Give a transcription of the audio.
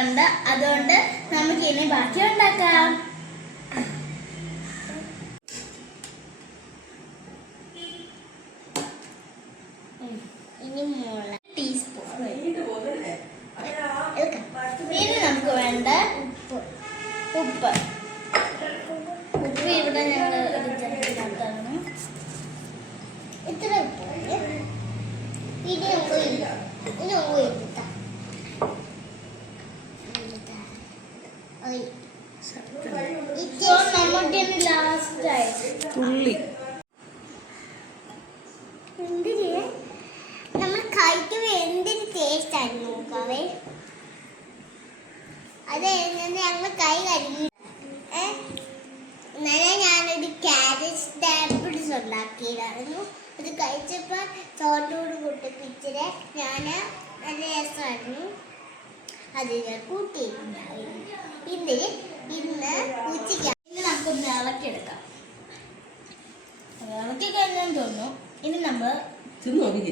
ആയിട്ടുണ്ട്. അതുകൊണ്ട് നമുക്ക് ഇനി ബാക്കി ഉണ്ടാക്കാം. ഇനി ടീസ്പൂൺ. ഇനി നമുക്ക് വേണ്ട ഉപ്പ്. ഉപ്പ് ഇവിടെ ഞങ്ങൾ ഒരു ജനത്തിനകത്താണ്. ഇത്ര ഉപ്പ്. ഇനി തുള്ളി നമ്മൾ കഴിക്കുമ്പോൾ എന്തൊരു ടേസ്റ്റ് ആണ് നോക്കാവേ. അത് ഞങ്ങൾ കൈ കഴുകി. ഇന്നലെ ഞാനൊരു ക്യാരറ്റ് സ്റ്റാപ്പിൾസ് ഉണ്ടാക്കിയതായിരുന്നു. അത് കഴിച്ചപ്പോൾ ചോറിനോട് കൂട്ടിപ്പിച്ചിട്ട് ഞാൻ നല്ല രസമായിരുന്നു. അത് ഞാൻ കൂട്ടിയിട്ടുണ്ടായിരുന്നു. ഇന്ന് ഉച്ചയ്ക്ക് നമുക്കൊന്ന് ഇളക്കിയെടുക്കാം. ഇളക്കി കഴിഞ്ഞാൽ തോന്നുന്നു. ഇനി നമ്മൾ തിന്നു നോക്കാം.